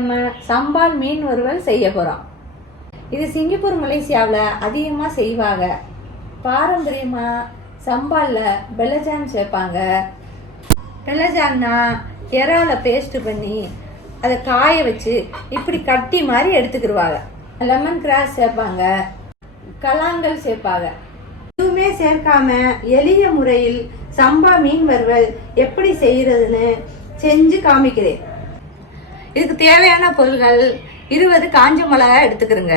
நம்ம சம்பால் மீன் வறுவல் செய்ய போகிறோம். இது சிங்கப்பூர் மலேசியாவில் அதிகமாக செய்வாங்க. பாரம்பரியமாக சம்பாலில் பெலஜான் சேர்ப்பாங்க. பெலஜான்னா இறாலை பேஸ்ட்டு பண்ணி அதை காய வச்சு இப்படி கட்டி மாதிரி எடுத்துக்கிடுவாங்க. லெமன் கிராஸ் சேர்ப்பாங்க, கலாங்கல் சேர்ப்பாங்க. எதுவுமே சேர்க்காம எளிய முறையில் சம்பா மீன் வறுவல் எப்படி செய்கிறதுன்னு செஞ்சு காமிக்கிறேன். இதுக்கு தேவையான பொருள்கள் 20 காஞ்ச மிளகாய் எடுத்துக்கிறங்க.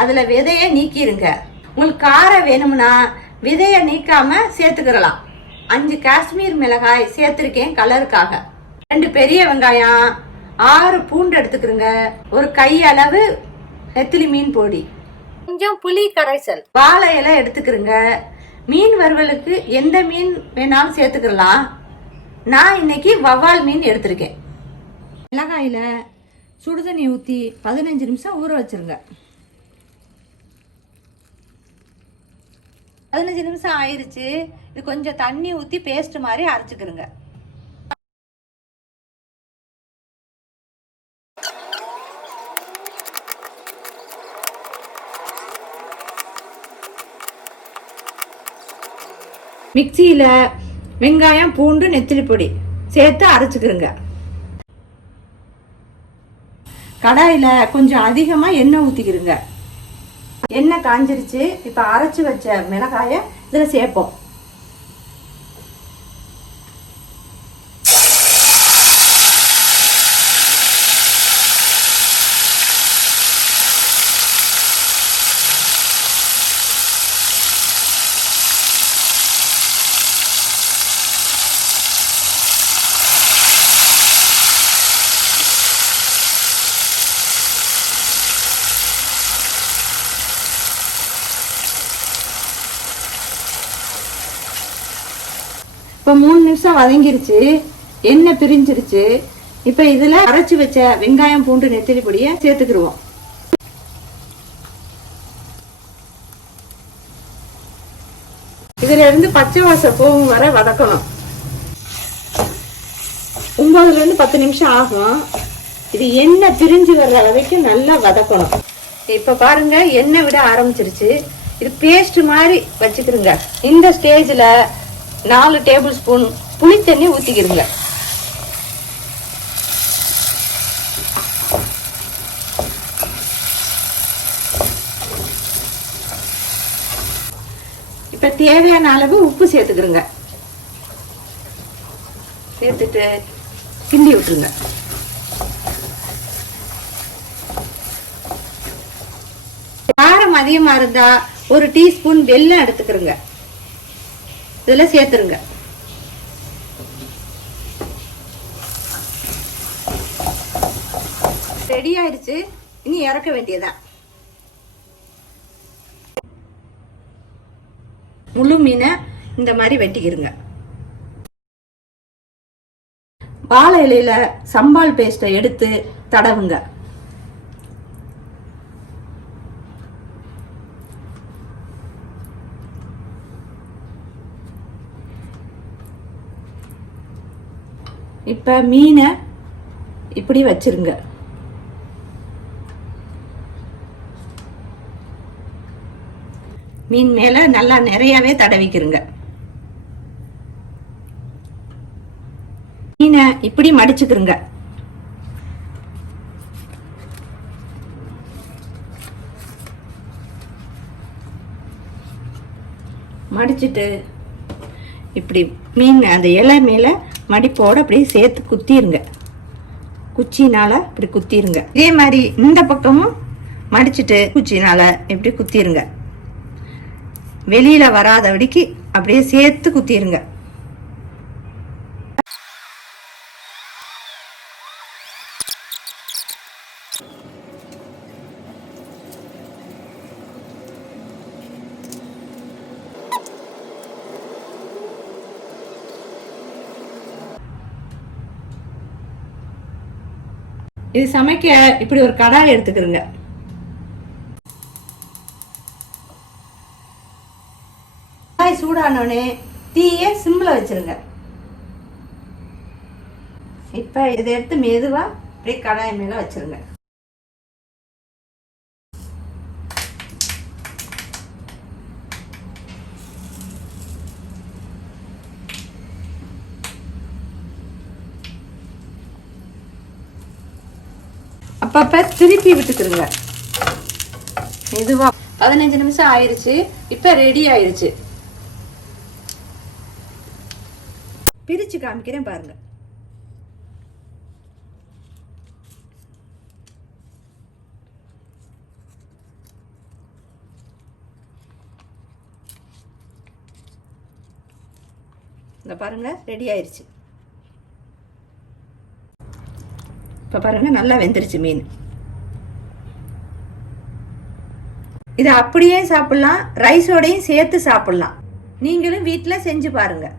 அதில் விதையை நீக்கிருங்க. உங்களுக்கு காரம் வேணும்னா விதையை நீக்காம சேர்த்துக்கிறலாம். 5 காஷ்மீர் மிளகாய் சேர்த்துருக்கேன் கலருக்காக. 2 பெரிய வெங்காயம், 6 பூண்டு எடுத்துக்கிறங்க. ஒரு கையளவு நெத்திலி மீன் பொடி, கொஞ்சம் புளி கரைசல், வாழை இலை எடுத்துக்கிறங்க. மீன் வறுவலுக்கு எந்த மீன் வேணாலும் சேர்த்துக்கலாம். நான் இன்னைக்கு வவ்வால் மீன் எடுத்திருக்கேன். மிளகாயில் சுடுதண்ணி ஊற்றி 15 நிமிஷம் ஊற வச்சுருங்க. 15 நிமிஷம் ஆயிடுச்சு. இது கொஞ்சம் தண்ணி ஊற்றி பேஸ்ட் மாதிரி அரைச்சிக்கிறங்க. மிக்சியில் வெங்காயம், பூண்டு, நெத்திலி பொடி சேர்த்து அரைச்சிக்கிறங்க. கடாயில் கொஞ்சம் அதிகமாக எண்ணெய் ஊற்றிக்கிறங்க. எண்ணெய் காஞ்சிருச்சு. இப்போ அரைச்சி வச்ச மிளகாயை இதில் சேர்ப்போம். இப்போ 3 நிமிஷம் வதங்கிருச்சு. எண்ணெய் பிரிஞ்சிருச்சு. இப்போ இதில் அரைச்சி வச்ச வெங்காயம், பூண்டு, நெத்திலி பொடியை சேர்த்துக்கிடுவோம். இதுல இருந்து பச்சை வாசம் போகும் வரை வதக்கணும். 9 to 10 நிமிஷம் ஆகும். இது எண்ணெய் பிரிஞ்சு வர்ற அளவுக்கு நல்லா வதக்கணும். இப்போ பாருங்க, எண்ணெய் விட ஆரம்பிச்சிருச்சு. இது பேஸ்ட் மாதிரி வச்சுக்கிறோங்க. இந்த ஸ்டேஜில் 4 டேபிள் ஸ்பூன் புளி தண்ணி ஊற்றிக்கிறோங்க. இப்போ தேவையான அளவு உப்பு சேர்த்துக்கிறோங்க. சேர்த்துட்டு கிண்டி விட்டுருங்க. காரம் அதிகமாக இருந்தா 1 டீஸ்பூன் வெல்லம் எடுத்துக்கிறோங்க. இதில் சேர்த்துருங்க. ரெடி ஆயிடுச்சு. இனி இறக்க வேண்டியதான். முழு மீனை இந்த மாதிரி வெட்டிக்கிறங்க. வாழை இலையில சம்பால் பேஸ்ட்டை எடுத்து தடவுங்க. இப்போ மீனை இப்படி வச்சிருங்க. மீன் மேலே நல்லா நிறையவே தடவிக்கிறங்க. மீனை இப்படி மடிச்சுக்கிறங்க. மடிச்சுட்டு இப்படி மீன் அந்த இலை மேலே மடிப்போட அப்படியே சேர்த்து குத்திருங்க. குச்சினால இப்படி குத்திருங்க. இதே மாதிரி இந்த பக்கமும் மடிச்சுட்டு குச்சினால இப்படி குத்திருங்க. வெளியில வராதபடிக்கு அப்படியே சேர்த்து குத்திருங்க. இது சமைக்க இப்படி ஒரு கடாய் எடுத்துக்கிறங்க. கடாய் சூடானோடனே தீயை சிம்ல வச்சிருங்க. இப்ப இதை எடுத்து மெதுவா அப்படியே கடாய் மேலே வச்சிருங்க. அப்பப்போ திருப்பி விட்டுக்கிறங்க. மெதுவாக 15 நிமிஷம் ஆயிடுச்சு. இப்போ ரெடி ஆயிடுச்சு. பிரித்து காமிக்கிறேன் பாருங்க. இந்த பாருங்க ரெடி ஆயிடுச்சு. இப்போ பாருங்க நல்லா வெந்துருச்சு மீன். இதை அப்படியே சாப்பிட்லாம், ரைஸோடையும் சேர்த்து சாப்பிட்லாம். நீங்களும் வீட்டில் செஞ்சு பாருங்கள்.